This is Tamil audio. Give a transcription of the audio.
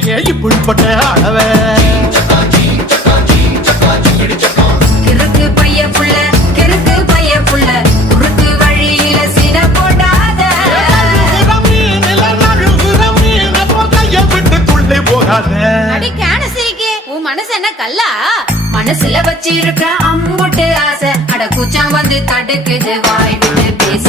இப்படிப்பட்ட அளவே கிறுக்கு பைய புள்ள கிறுக்கு பைய புள்ள குறுக்கு வழியில சின போடாத விட்டு துள்ளி போகாத அடிக்கான சிரிக்கே உன் மனசு என்ன கல்லா மனசுல வச்சிருக்க அம்புட்டு ஆசை அட கூச்சம் வந்து தடுக்குது வாய் விட்டு பேச